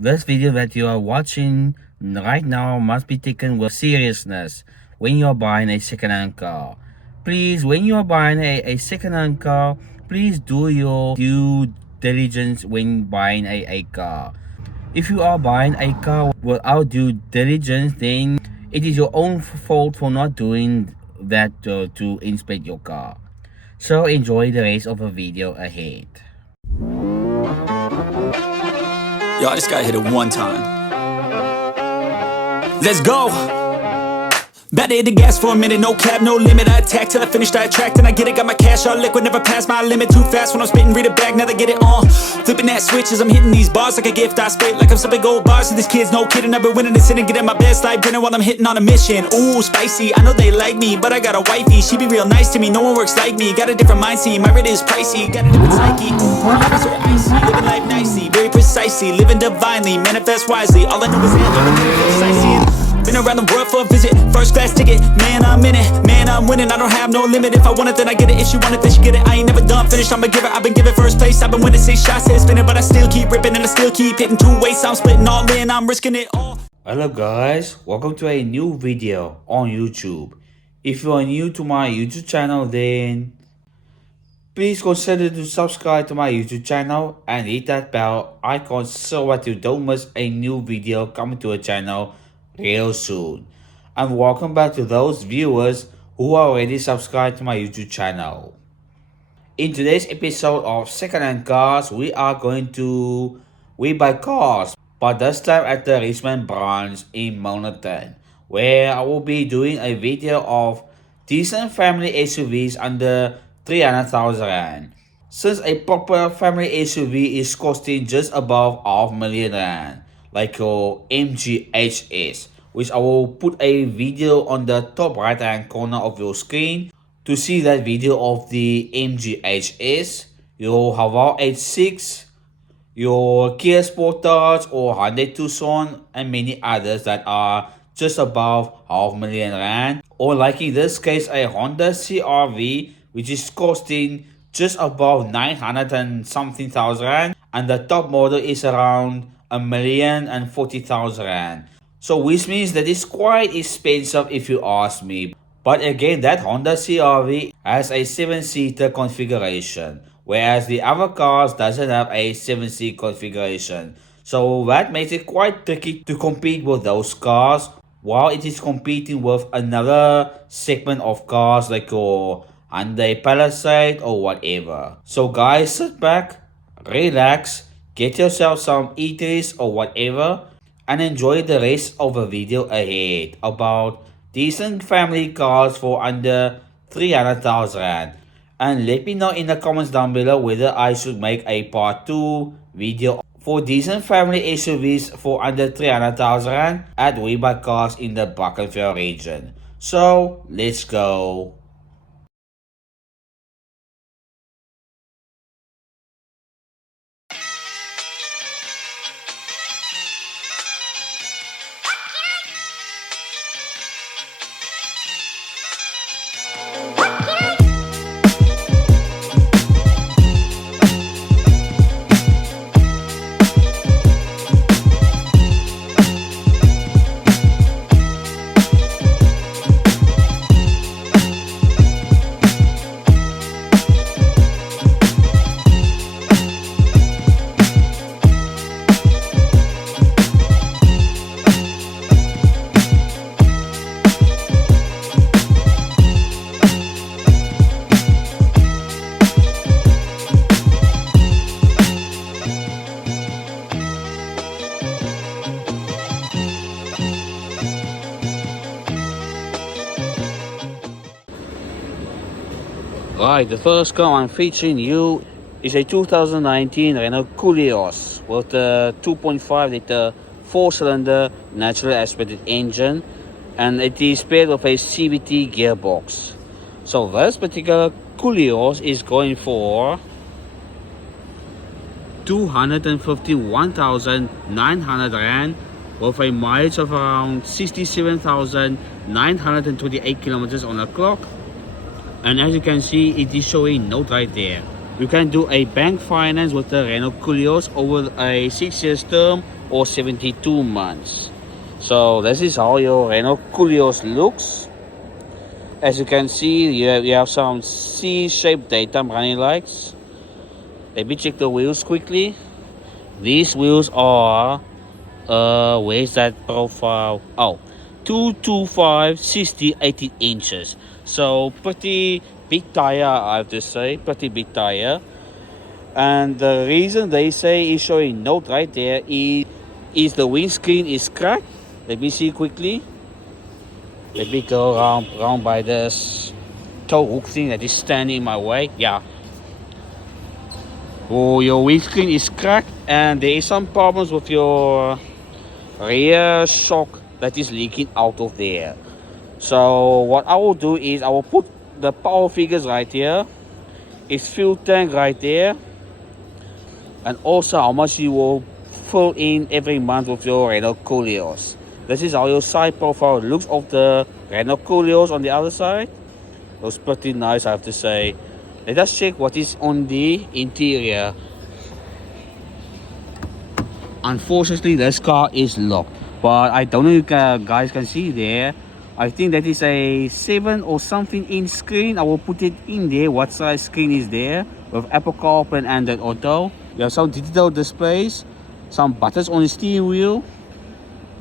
This video that you are watching right now must be taken with seriousness when you are buying a second-hand car. Please, when you are buying a second-hand car, please do your due diligence when buying a car. If you are buying a car without due diligence, then it is your own fault for not doing that to inspect your car. So enjoy the rest of the video ahead. Yo, I just gotta hit it one time. Let's go! About to hit the gas for a minute, no cap, no limit. I attack till I finish, I attract, and I get it. Got my cash all liquid, never pass my limit. Too fast when I'm spitting, read it back, now they get it on. Flipping that switch as I'm hitting these bars like a gift. I spit like I'm sipping gold bars. So these kids, no kidding, I've been winning this and getting my best life dinner while I'm hitting on a mission. Ooh, spicy, I know they like me, but I got a wifey. She be real nice to me, no one works like me. Got a different mind, see, my rate is pricey. Got a different psyche, ooh, my life is so icy. Living life nicely, very precisely. Living divinely, manifest wisely. All I know is that been around the world for a visit, first class ticket. Man, I'm in it, man, I'm winning. I don't have no limit. If I want it, then I get it. If she want it, then she get it. I ain't never done finished, I'm a giver. I've been giving first place, I've been winning 6 shots, head spinning. But I still keep ripping and I still keep hitting 2 ways. I'm splitting all in, I'm risking it all. Hello guys, welcome to a new video on YouTube. If you are new to my YouTube channel, then please consider to subscribe to my YouTube channel and hit that bell icon so that you don't miss a new video coming to a channel real soon. And welcome back to those viewers who are already subscribed to my YouTube channel. In today's episode of Secondhand Cars, we are going to Webuycars, but this time at the Richmond branch in Milnerton, where I will be doing a video of decent family SUVs under 300,000 rand. Since a proper family SUV is costing just above $500,000 rand, like your MGHS, which I will put a video on the top right hand corner of your screen to see that video of the MGHS, your Haval H6, your Kia Sportage or Hyundai Tucson, and many others that are just above $500,000 rand, or like in this case a Honda CR-V, which is costing just above 900 and something thousand rand, and the top model is around 1,040,000 rand. So which means that it's quite expensive if you ask me. But again, that Honda CR-V has a 7-seater configuration, whereas the other cars doesn't have a 7-seat configuration. So that makes it quite tricky to compete with those cars, while it is competing with another segment of cars like your Hyundai Palisade or whatever. So guys, sit back, relax, get yourself some eateries or whatever, and enjoy the rest of the video ahead about decent family cars for under 300,000 rand. And let me know in the comments down below whether I should make a part 2 video for decent family SUVs for under 300,000 rand at Webuycars in the Brackenfell region. So let's go. Right, the first car I'm featuring you is a 2019 Renault Koleos with a 2.5 liter 4-cylinder naturally aspirated engine, and it is paired with a CVT gearbox. So this particular Koleos is going for 251,900 rand with a mileage of around 67,928 kilometers on the clock. And as you can see, it is showing note right there. You can do a bank finance with the Renault Koleos over a 6 years term or 72 months. So this is how your Renault Koleos looks. As you can see, you have some C-shaped daytime running lights. Let me check the wheels quickly. These wheels are, where's that profile? Oh, 225 60 18 inches. So pretty big tire, I have to say. Pretty big tire. And the reason they say is showing note right there is the windscreen is cracked. Let me see quickly. Let me go around by this tow hook thing that is standing in my way. Yeah. Oh, your windscreen is cracked and there is some problems with your rear shock that is leaking out of there. So what I will do is I will put the power figures right here. It's fuel tank right there. And also how much you will fill in every month with your Renault Koleos. This is how your side profile looks of the Renault Koleos on the other side. Looks pretty nice, I have to say. Let us check what is on the interior. Unfortunately, this car is locked, but I don't know if you guys can see there. I think that is a 7 or something inch screen. I will put it in there. What size screen is there with Apple CarPlay and Android Auto. You have some digital displays, some buttons on the steering wheel.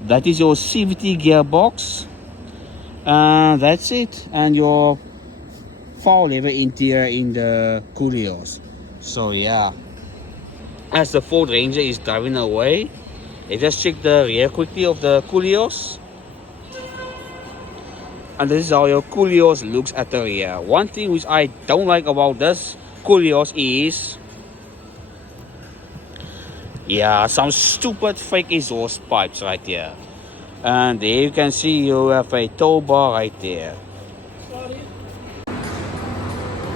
That is your CVT gearbox, and that's it. And your foul leather interior in the Koleos. So yeah, as the Ford Ranger is driving away, let's just check the rear quickly of the Koleos. And this is how your Koleos looks at the rear. One thing which I don't like about this Koleos is, yeah, some stupid fake exhaust pipes right here. And there you can see you have a tow bar right there.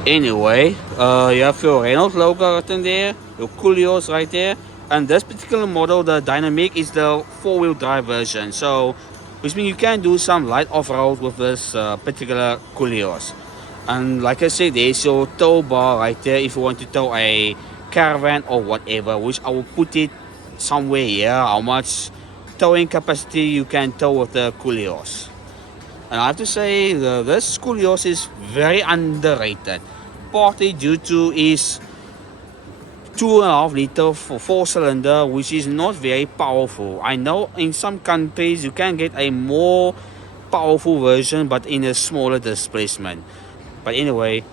Anyway, you have your Renault logo written there, your Koleos right there. And this particular model, the Dynamic, is the 4-wheel drive version. So, which means you can do some light off-road with this particular Koleos. And like I said, there's your tow bar right there if you want to tow a caravan or whatever, which I will put it somewhere here, how much towing capacity you can tow with the Koleos. And I have to say, this Koleos is very underrated, partly due to its 2.5 liter for 4-cylinder, which is not very powerful. I know in some countries you can get a more powerful version, but in a smaller displacement. But anyway,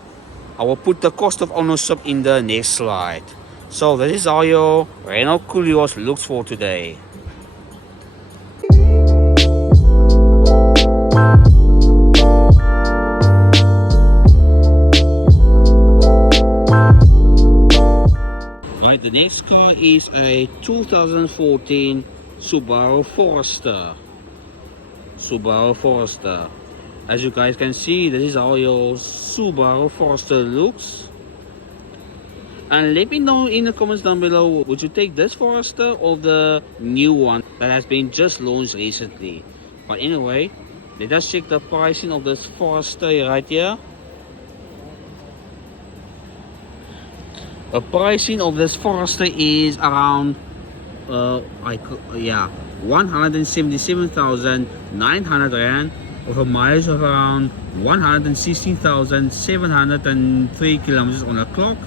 I will put the cost of ownership in the next slide. So this is how your Renault Koleos looks for today. Right, the next car is a 2014 Subaru Forester. Subaru Forester. As you guys can see, this is how your Subaru Forester looks. And let me know in the comments down below, would you take this Forester or the new one that has been just launched recently? But anyway, let us check the pricing of this Forester right here. The pricing of this Forester is around 177,900 rand, with a mileage of around 116,703 kilometers on the clock.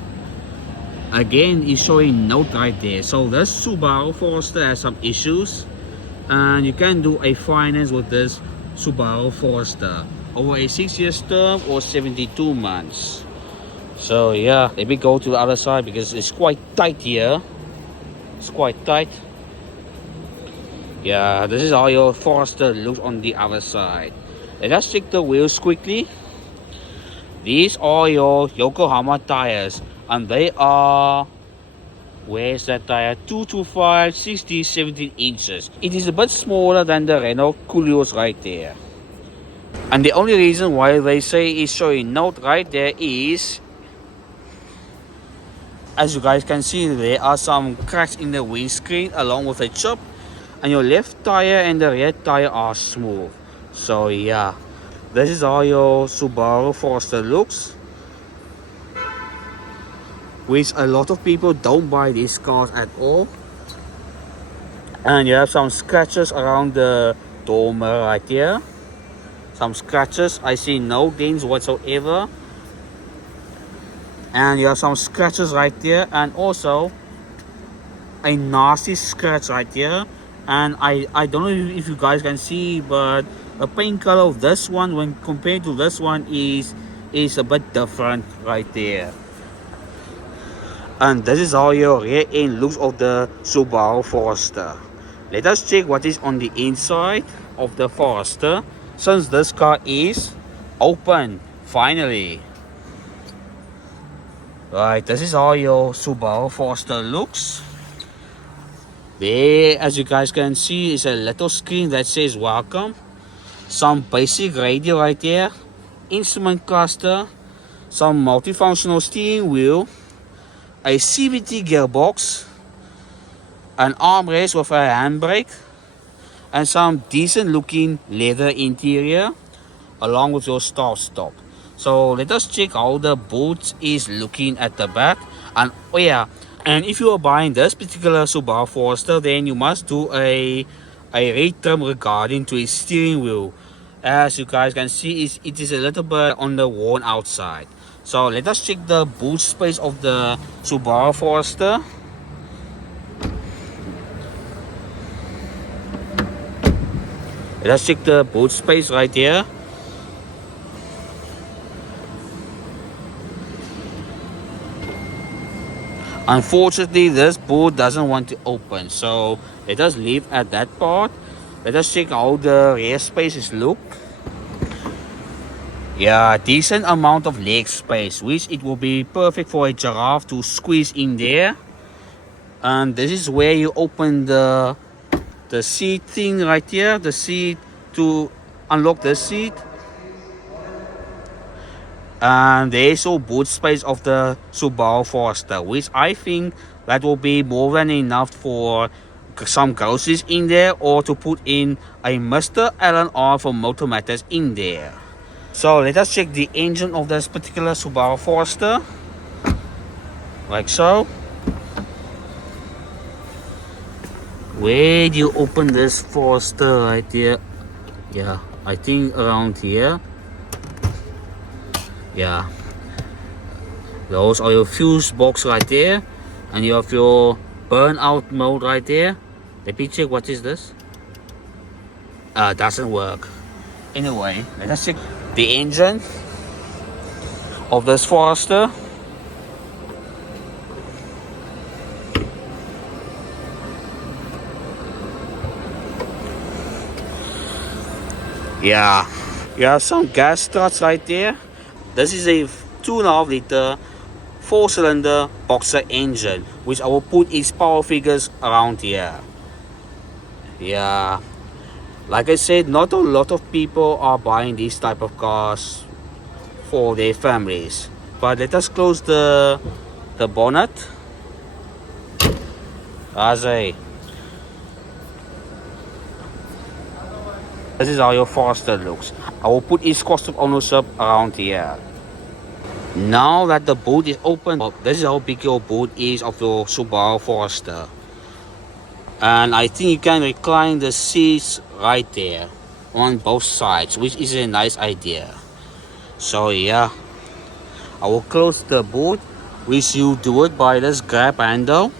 Again, it's showing note right there. So this Subaru Forester has some issues, and you can do a finance with this Subaru Forester over a 6-year term or 72 months. So yeah, let me go to the other side because it's quite tight here. It's quite tight. Yeah, this is how your Forester looks on the other side. Let us check the wheels quickly. These are your Yokohama tires, and they are, where's that tire? 225 60 17 inches. It is a bit smaller than the Renault Koleos right there. And the only reason why they say it's showing note right there is, as you guys can see, there are some cracks in the windscreen along with a chip, and your left tire and the rear tire are smooth. So yeah, this is how your Subaru Forester looks, which a lot of people don't buy these cars at all. And you have some scratches around the door mirror right here. Some scratches. I see no dents whatsoever. And you have some scratches right there, and also a nasty scratch right here. And I don't know if you guys can see, but the paint color of this one when compared to this one is a bit different right there. And this is how your rear end looks of the Subaru Forester. Let us check what is on the inside of the Forester, since this car is open finally. Right, this is how your Subaru Forester looks. There, as you guys can see, is a little screen that says welcome. Some basic radio right there, instrument cluster, some multifunctional steering wheel, a CVT gearbox, an armrest with a handbrake, and some decent looking leather interior along with your start stop. So let us check how the boot is looking at the back. And oh yeah, and if you are buying this particular Subaru Forester, then you must do a retrim regarding to its steering wheel. As you guys can see, it is a little bit on the worn outside. So let us check the boot space of the Subaru Forester. Let's check the boot space right here. Unfortunately, this boot doesn't want to open, so let us leave at that part. Let us check how the rear spaces look. Yeah, decent amount of leg space, which it will be perfect for a giraffe to squeeze in there. And this is where you open the seat thing right here, the seat to unlock the seat. And there is also boot space of the Subaru Forester, which I think that will be more than enough for some groceries in there, or to put in a Mr. L&R for Motor Matters in there. So let us check the engine of this particular Subaru Forester, like so. Where do you open this Forester? Right here? Yeah, I think around here. Yeah, those are your fuse box right there, and you have your burnout mode right there. Let me check, what is this? Doesn't work. Anyway, let us check the engine of this Forester. Yeah, you have some gas struts right there. This is a 2.5 liter 4-cylinder boxer engine, which I will put its power figures around here. Yeah, like I said, not a lot of people are buying these type of cars for their families. But let us close the bonnet. This is how your Forester looks. I will put its cost of ownership around here. Now that the boot is open, this is how big your boot is of your Subaru Forester. And I think you can recline the seats right there on both sides, which is a nice idea. So yeah, I will close the boot, which you do it by this grab handle.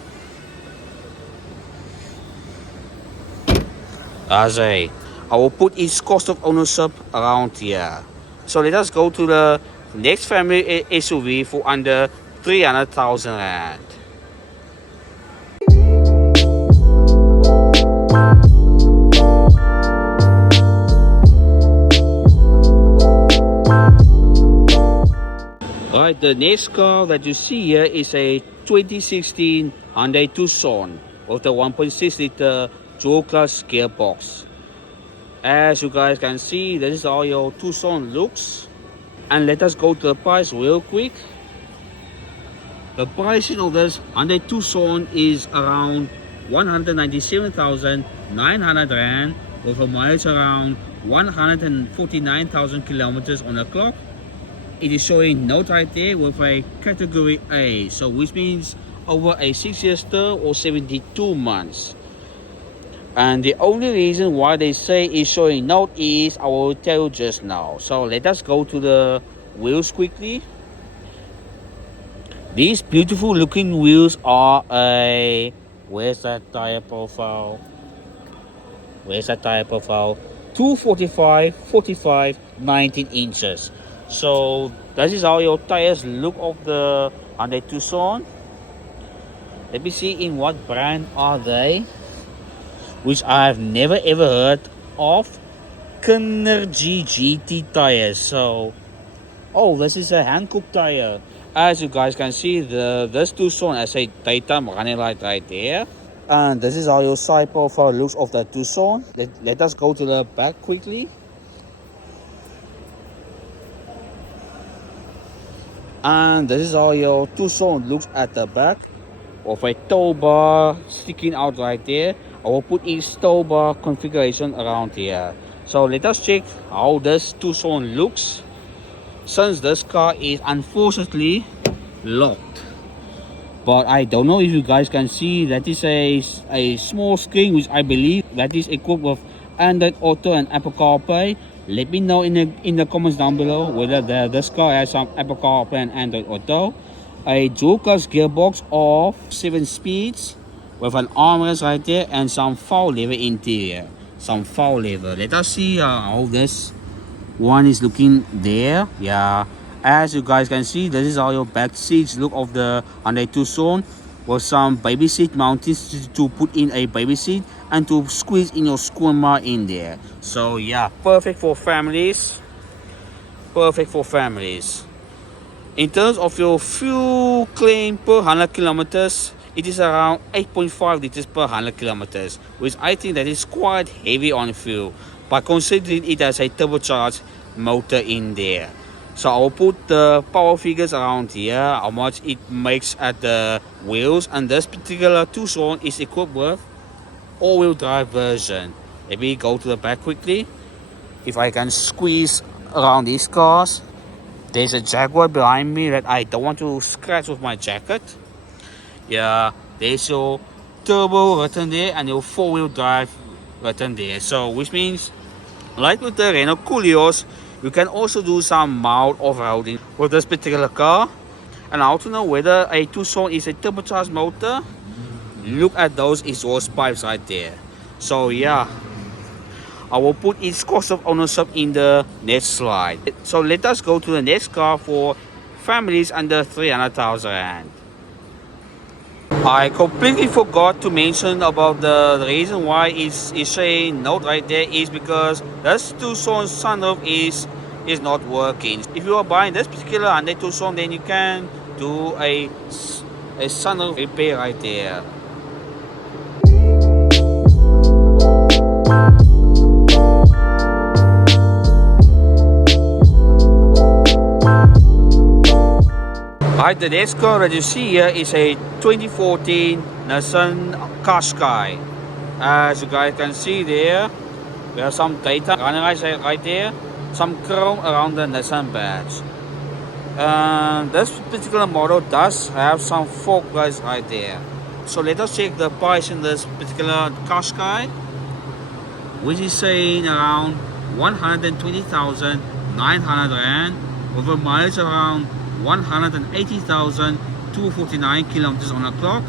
I will put its cost of ownership around here. So let us go to the next family SUV for under 300,000 rand. Right, the next car that you see here is a 2016 Hyundai Tucson with a 1.6 liter dual clutch gearbox. As you guys can see, this is how your Tucson looks. And let us go to the price real quick. The pricing of this Hyundai Tucson is around 197,900 rand with a mileage around 149,000 kilometers on the clock. It is showing note right there with a category A, so which means over a 6-year term or 72 months. And the only reason why they say it's showing note is I will tell you just now. So let us go to the wheels quickly. These beautiful looking wheels are a, where's that tire profile? Where's that tire profile? 245, 45, 19 inches. So this is how your tires look of the Hyundai Tucson. Let me see in what brand are they, which I've never ever heard of. Synergy GT tires. So, oh, this is a hand cooked tire. As you guys can see, this Tucson has a daytime running light right there. And this is how your side profile looks of the Tucson. Let us go to the back quickly. And this is how your Tucson looks at the back, of a tow bar sticking out right there. I will put each tow bar configuration around here. So let us check how this Tucson looks, since this car is unfortunately locked. But I don't know if you guys can see, that is a small screen which I believe that is equipped with Android Auto and Apple CarPlay. Let me know in the comments down below whether this car has some Apple CarPlay and Android Auto. A dual clutch gearbox of 7 speeds with an armrest right there and some foul leather interior. Some foul leather. Let us see how this one is looking there. Yeah, as you guys can see, this is how your back seats look of the Hyundai Tucson, with some baby seat mountings to put in a baby seat and to squeeze in your skooma in there. So yeah, perfect for families. Perfect for families. In terms of your fuel claim per 100 kilometers, it is around 8.5 liters per 100 kilometers, which I think that is quite heavy on fuel, but considering it has a turbocharged motor in there. So I will put the power figures around here, how much it makes at the wheels, and this particular Tucson is equipped with all-wheel drive version. Let me go to the back quickly. If I can squeeze around these cars. There's a Jaguar behind me that I don't want to scratch with my jacket. Yeah, there's your turbo written there and your 4-wheel drive written there. So, which means, like with the Renault Koleos, you can also do some mild off-roading with this particular car. And how to know whether a Tucson is a turbocharged motor? Look at those exhaust pipes right there. So, yeah. I will put its cost of ownership in the next slide. So let us go to the next car for families under 300,000 rand. I completely forgot to mention about the reason why it's saying note right there is because this Tucson sunroof is not working. If you are buying this particular Hyundai Tucson, then you can do a sunroof repair right there. Right, the next car that you see here is a 2014 Nissan Qashqai. As you guys can see there, we have some data running right there, some chrome around the Nissan badge. This particular model does have some fog lights right there. So let us check the price in this particular Qashqai, which is saying around 120,900 rand with a mileage around 180,249 kilometers on the clock.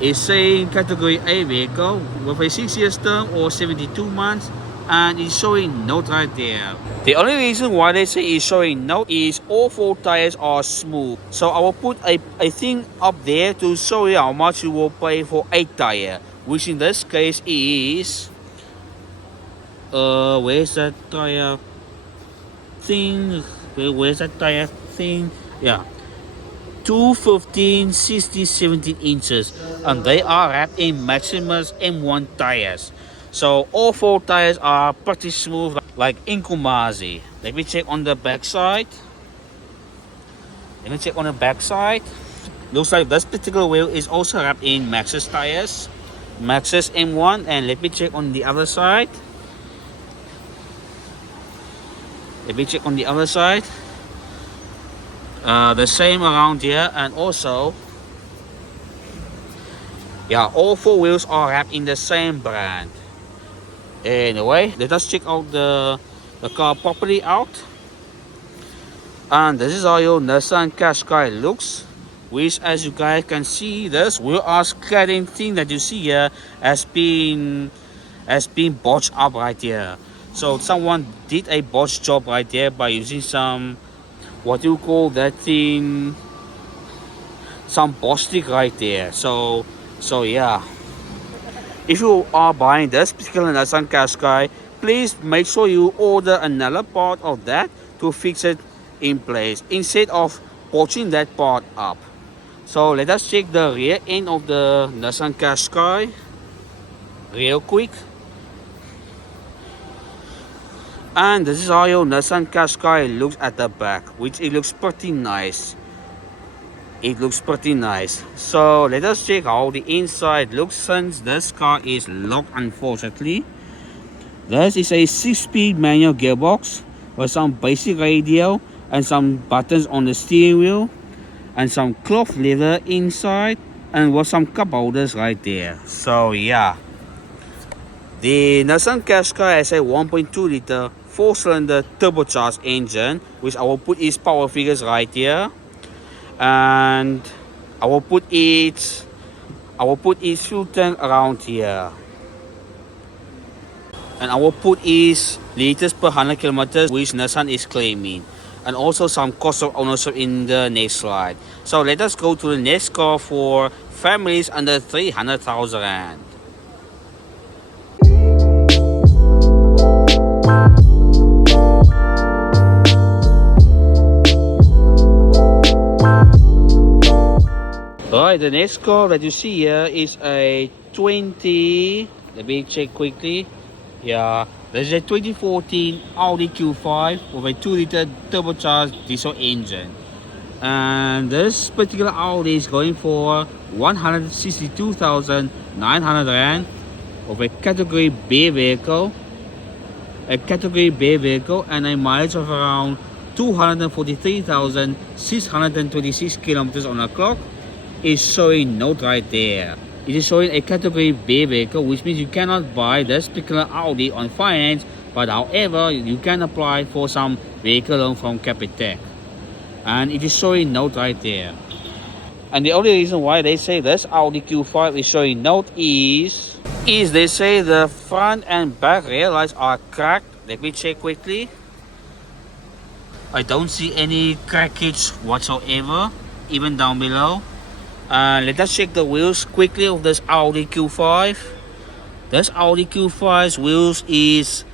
It's saying category A vehicle with a 6 years term or 72 months, and it's showing note right there. The only reason why they say it's showing note is all 4 tires are smooth. So I will put a thing up there to show you how much you will pay for a tire, which in this case is where's that tire thing? Where's that tire thing? Yeah, 215 60 17 inches, and they are wrapped in Maximus M1 tires. So all 4 tires are pretty smooth like Inkumazi. Let me check on the back side. Looks like this particular wheel is also wrapped in Maxxis tires, Maxxis M1. And let me check on the other side. The same around here, and also Yeah, all four wheels are wrapped in the same brand. Anyway, let us check out the car properly out. And this is how your Nissan Qashqai looks, which, as you guys can see, this wheel arch cladding thing that you see here has been botched up right here. So someone did a botched job right there by using some, what do you call that thing, some bostic right there. So yeah, if you are buying this particular Nissan Qashqai, please make sure you order another part of that to fix it in place instead of botching that part up. So let us check the rear end of the Nissan Qashqai real quick. And this is how your Nissan Qashqai looks at the back, which it looks pretty nice. It looks pretty nice. So let us check how the inside looks since this car is locked, unfortunately. This is a 6-speed manual gearbox with some basic radio and some buttons on the steering wheel and some cloth leather inside and with some cup holders right there. So yeah, the Nissan Qashqai has a 1.2 liter 4-cylinder turbocharged engine, which I will put its power figures right here, and I will put its fuel tank around here, and I will put its liters per 100 kilometers, which Nissan is claiming, and also some cost of ownership in the next slide. So let us go to the next car for families under 300,000 rand. Alright, the next car that you see here is a 20, let me check quickly. Yeah, this is a 2014 Audi Q5 with a 2-liter turbocharged diesel engine. And this particular Audi is going for 162,900 rand of a category B vehicle. A category B vehicle and a mileage of around 243,626 kilometers on the clock. Is showing note right there. It is showing a category B vehicle, which means you cannot buy this particular Audi on finance, but however you can apply for some vehicle loan from Capitec, and it is showing note right there. And the only reason why they say this Audi Q5 is showing note is they say the front and back rear lights are cracked. Let me check quickly. I don't see any crackage whatsoever, even down below. Let us check the wheels quickly of this Audi Q5. This Audi Q5's wheels is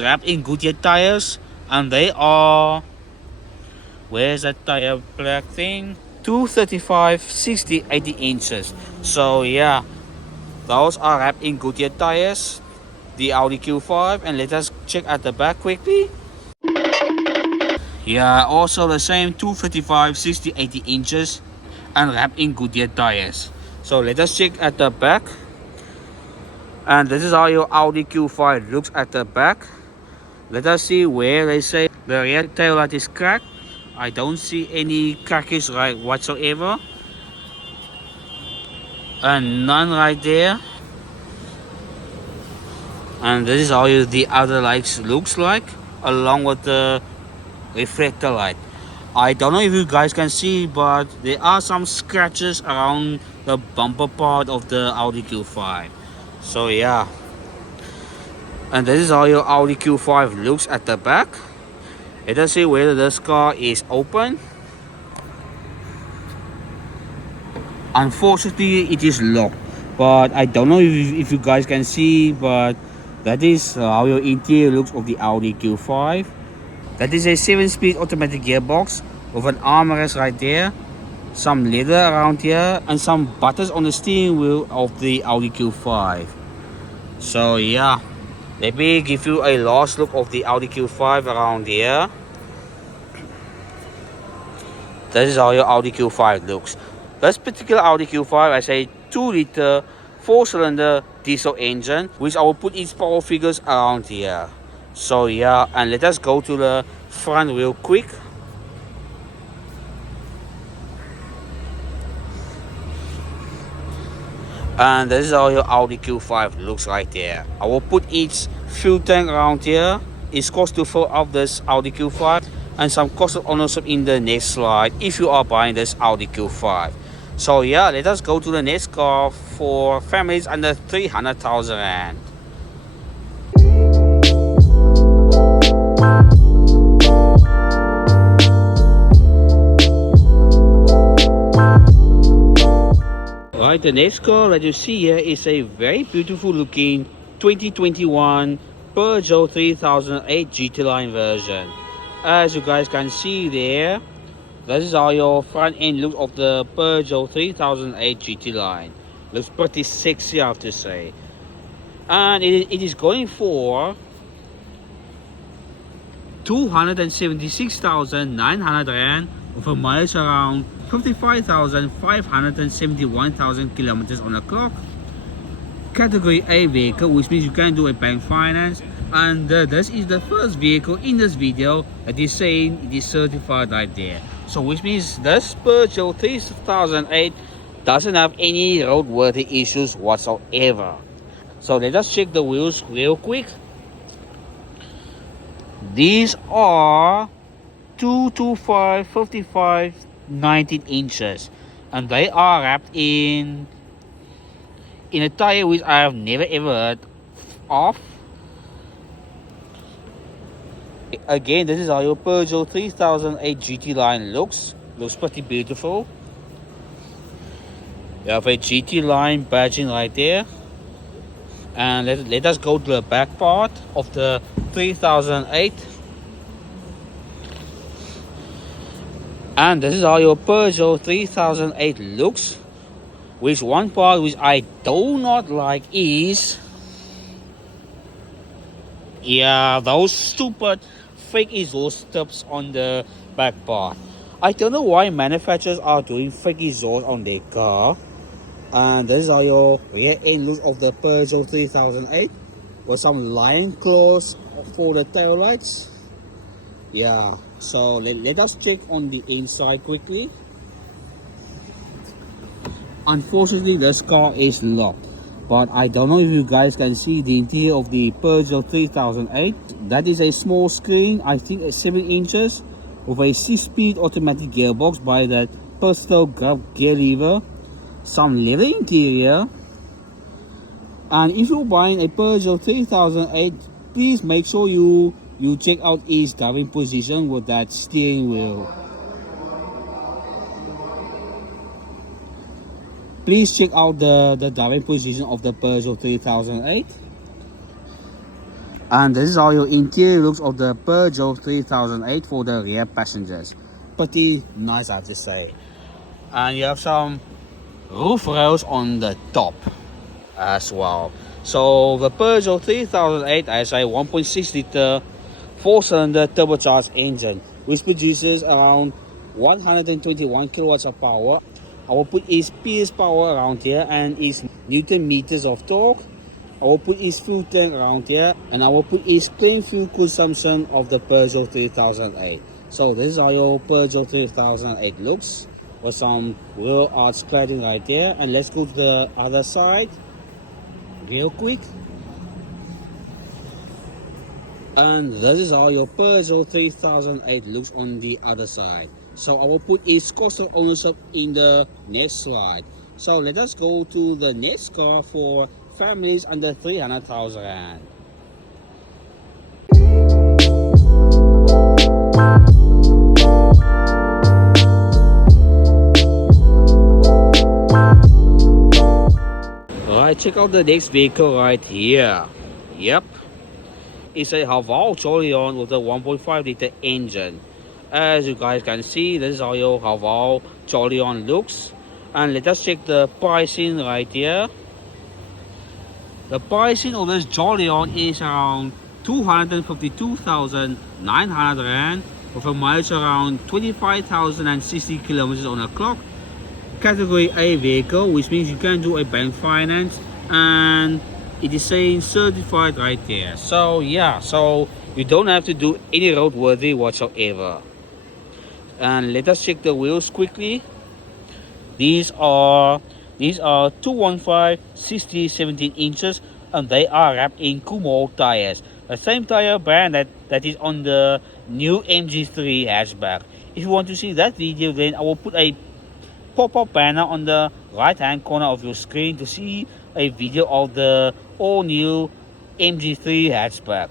wrapped in Goodyear tires, and they are, where's that tire black thing? 235, 60, 80 inches. So yeah, those are wrapped in Goodyear tires, the Audi Q5. And let us check at the back quickly. Yeah, also the same 235, 60, 80 inches. And wrapped in Goodyear tires. So let us check at the back. And this is how your Audi Q5 looks at the back. Let us see where they say the rear tail light is cracked. I don't see any cracks right whatsoever. And none right there. And this is how the other lights looks like, along with the reflector light. I don't know if you guys can see, but there are some scratches around the bumper part of the Audi Q5. So yeah, and this is how your Audi Q5 looks at the back. Let us see whether this car is open. Unfortunately, it is locked, but I don't know if you guys can see, but that is how your interior looks of the Audi Q5. That is a 7-speed automatic gearbox with an armrest right there, some leather around here, and some buttons on the steering wheel of the Audi Q5. So yeah, let me give you a last look of the Audi Q5 around here. This is how your Audi Q5 looks. This particular Audi Q5 has a 2-liter 4-cylinder diesel engine, which I will put its power figures around here. So yeah, and let us go to the front real quick. And this is how your Audi Q5 looks right there. I will put each fuel tank around here. It's cost to fill up this Audi Q5 and some cost of ownership in the next slide if you are buying this Audi Q5. So yeah, let us go to the next car for families under 300,000 rand. Right, the next car that you see here is a very beautiful looking 2021 Peugeot 3008 GT Line version. As you guys can see there, this is how your front end looks of the Peugeot 3008 GT Line. Looks pretty sexy, I have to say. And it is going for 276,900 rand with a mileage around 55,571,000 kilometers on the clock. Category A vehicle, which means you can do a bank finance, and this is the first vehicle in this video that is saying it is certified right there. So which means this Peugeot 3008 doesn't have any roadworthy issues whatsoever. So let us check the wheels real quick. These are 225 55 19 inches, and they are wrapped in a tire which I have never ever heard of. Again, this is how your Peugeot 3008 GT Line looks pretty beautiful. You have a GT Line badging right there. And let us go to the back part of the 3008. And this is how your Peugeot 3008 looks. Which one part which I do not like is, yeah, those stupid fake exhaust tips on the back part. I don't know why manufacturers are doing fake exhaust on their car. And this is how your rear end looks of the Peugeot 3008 with some lion claws for the tail lights. Yeah, so let us check on the inside quickly. Unfortunately, this car is locked, but I don't know if you guys can see the interior of the Peugeot 3008. That is a small screen, I think 7 inches, with a 6-speed automatic gearbox by that pistol grab gear lever, some leather interior. And if you're buying a Peugeot 3008, please make sure you check out its driving position with that steering wheel. Please check out the driving position of the Peugeot 3008. And this is how your interior looks of the Peugeot 3008 for the rear passengers. Pretty nice, I have to say. And you have some roof rails on the top as well. So the Peugeot 3008 has a 1.6 liter 4-cylinder turbocharged engine, which produces around 121 kilowatts of power. I will put its PS power around here and its Newton meters of torque. I will put its fuel tank around here, and I will put its plain fuel consumption of the Peugeot 3008. So this is how your Peugeot 3008 looks, with some wheel arch cladding right there. And let's go to the other side real quick. And this is how your Peugeot 3008 looks on the other side. So I will put its cost of ownership in the next slide. So let us go to the next car for families under 300,000 rand. Alright, check out the next vehicle right here. Yep, it's a Haval Jolion with a 1.5 liter engine. As you guys can see, this is how your Haval Jolion looks. And let us check the pricing right here. The pricing of this Jolion is around 252,900 rand with a mileage around 25,060 kilometers on the clock. Category A vehicle, which means you can do a bank finance, and it is saying certified right there. So yeah, so you don't have to do any roadworthy whatsoever. And let us check the wheels quickly. These are These are 215 60 17 inches, and they are wrapped in Kumo tires, the same tire brand that is on the new MG3 hatchback. If you want to see that video, then I will put a pop-up banner on the right hand corner of your screen to see a video of the all new MG3 hatchback.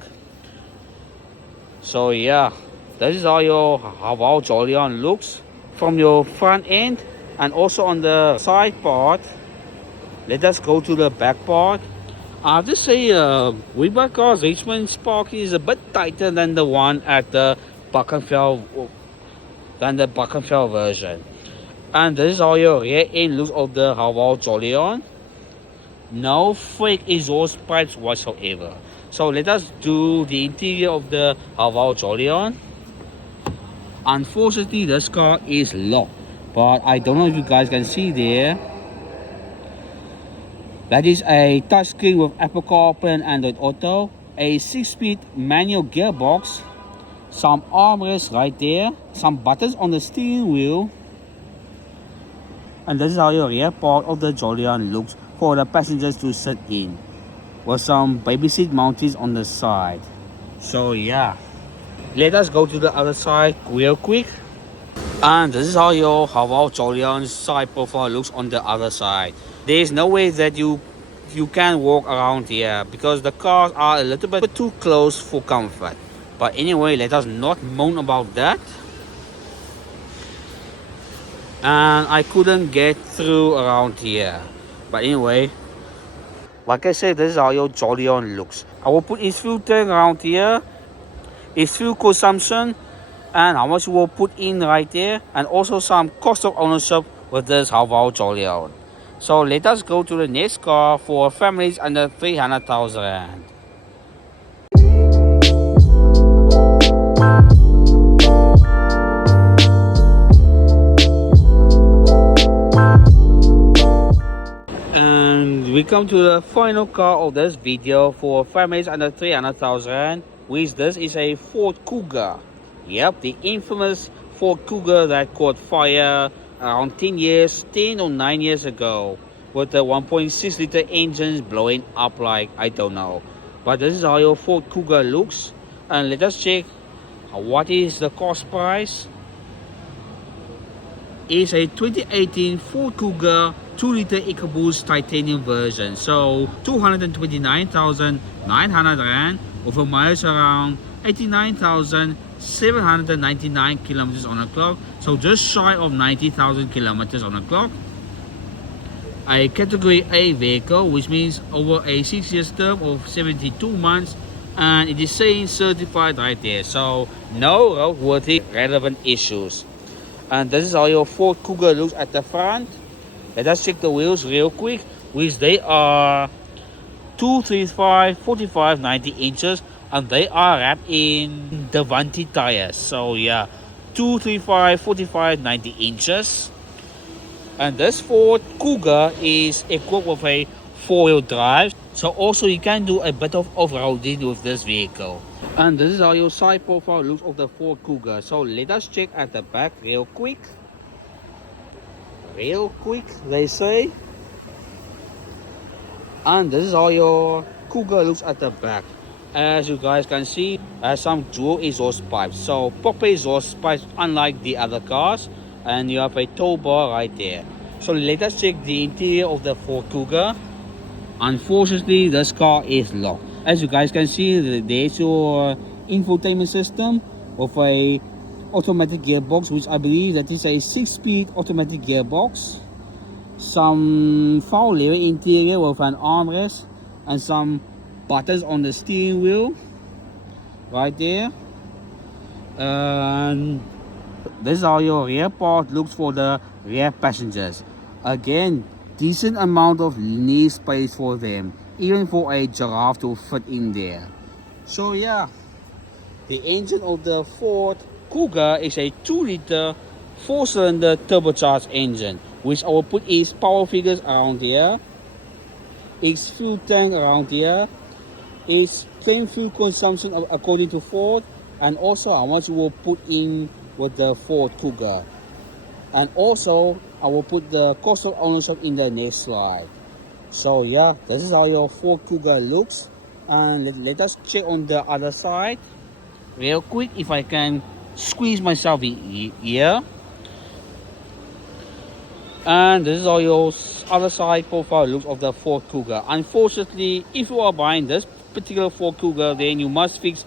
So yeah, this is how your Haval Jolion looks from your front end, and also on the side part. Let us go to the back part. I have to say, Webuycars Richmond spark is a bit tighter than the one at the Buckenfeld version. And this is how your rear end looks of the Haval Jolion. No fake exhaust pipes whatsoever. So let us do the interior of the Haval Jolion. Unfortunately, this car is locked, but I don't know if you guys can see there. That is a touchscreen with Apple CarPlay and Android Auto, a 6-speed manual gearbox, some armrests right there, some buttons on the steering wheel, and this is how your rear part of the Jolion looks for the passengers to sit in, with some baby seat mountings on the side. So yeah, let us go to the other side real quick. And this is how your Haval Jolion's side profile looks on the other side. There is no way that you can walk around here because the cars are a little bit too close for comfort. But anyway, let us not moan about that. And I couldn't get through around here. But anyway, like I said, this is how your Jolion looks. I will put its fuel tank around here, its fuel consumption, and how much you will put in right there, and also some cost of ownership with this Haval Jolion. So let us go to the next car for families under 300,000 rand. And we come to the final car of this video for families under 300,000 rand, which this is a Ford Kuga. Yep, the infamous Ford Kuga that caught fire around 10 or 9 years ago, with the 1.6 liter engines blowing up like I don't know. But this is how your Ford Kuga looks, and let us check what is the cost price. It's a 2018 Ford Kuga 2 liter EcoBoost titanium version, so 229,900 rand, with a mileage around 89,799 kilometers on the clock, so just shy of 90,000 kilometers on the clock. A category A vehicle, which means over a 6 years term of 72 months, and it is saying certified right there, so no roadworthy relevant issues. And this is how your Ford Kuga looks at the front. Let us check the wheels real quick, which they are 235 45 90 inches, and they are wrapped in Devante tires. So yeah, 235 45 90 inches. And this Ford Kuga is equipped with a 4-wheel drive, so also you can do a bit of off-roading with this vehicle. And this is how your side profile looks of the Ford Kuga. So let us check at the back real quick, they say. And this is how your Kuga looks at the back. As you guys can see, has some dual exhaust pipes, so proper exhaust pipes unlike the other cars, and you have a tow bar right there. So let us check the interior of the Ford Kuga. Unfortunately, this car is locked. As you guys can see, there's your infotainment system with a automatic gearbox, which I believe that is a 6-speed automatic gearbox. Some foul leather interior with an armrest and some buttons on the steering wheel right there. And this is how your rear part looks for the rear passengers. Again, decent amount of knee space for them, even for a giraffe to fit in there. So yeah, the engine of the Ford Kuga is a 2 liter 4-cylinder turbocharged engine, which I will put its power figures around here, its fuel tank around here, its claimed fuel consumption according to Ford, and also how much you will put in with the Ford Kuga. And also I will put the cost of ownership in the next slide. So yeah, this is how your Ford Kuga looks. And let us check on the other side real quick if I can squeeze myself here. And this is how your other side profile looks of the Ford Kuga. Unfortunately, if you are buying this particular Ford Kuga, then you must fix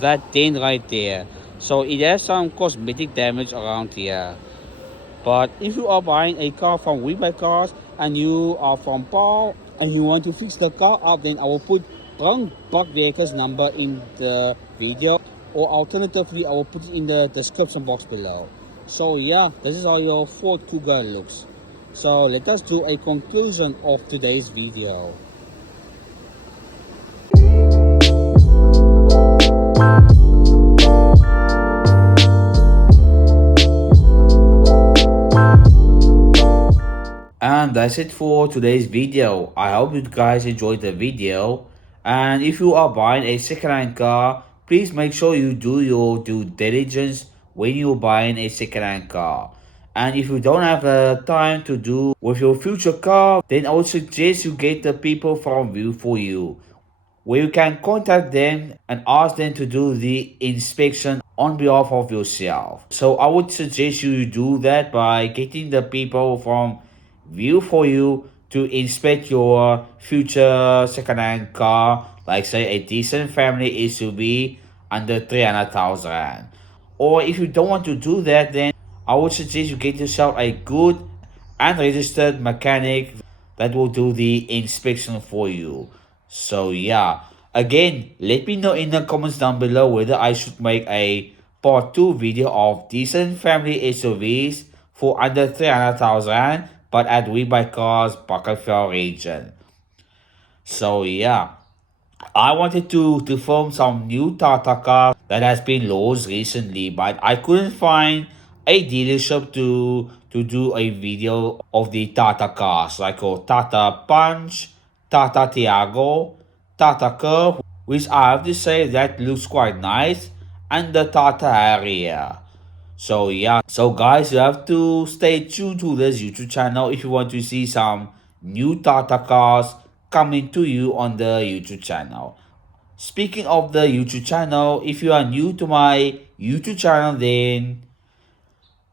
that dent right there. So it has some cosmetic damage around here. But if you are buying a car from Webuycars and you are from Paul and you want to fix the car up, then I will put Brown Buckbaker's number in the video, or alternatively I will put it in the description box below. So yeah, this is how your Ford Kuga looks. So let us do a conclusion of today's video. And that's it for today's video. I hope you guys enjoyed the video. And if you are buying a second-hand car, please make sure you do your due diligence when you're buying a second-hand car. And if you don't have the time to do with your future car, then I would suggest you get the people from View for You, where you can contact them and ask them to do the inspection on behalf of yourself. So I would suggest you do that by getting the people from View for You to inspect your future second-hand car, like say a decent family SUV under 300,000. Or if you don't want to do that, then I would suggest you get yourself a good and registered mechanic that will do the inspection for you. So yeah, again, let me know in the comments down below whether I should make a part 2 video of decent family SUVs for under 300,000 but at Webuycars Bucklefield region. So yeah, I wanted to film some new Tata cars that has been launched recently, but I couldn't find a dealership to do a video of the Tata cars, like Tata Punch, Tata Tiago, Tata Curve, which I have to say that looks quite nice, and the Tata Harrier. So yeah, so guys, you have to stay tuned to this YouTube channel if you want to see some new Tata cars coming to you on the YouTube channel. Speaking of the YouTube channel, if you are new to my YouTube channel, then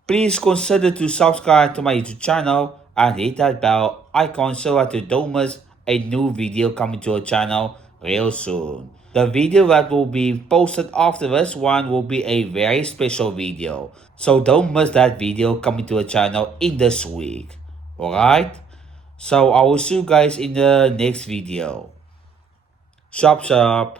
please consider to subscribe to my YouTube channel and hit that bell icon so that you don't miss a new video coming to our channel real soon. The video that will be posted after this one will be a very special video. So don't miss that video coming to our channel in this week. Alright? So I will see you guys in the next video. Shop shop.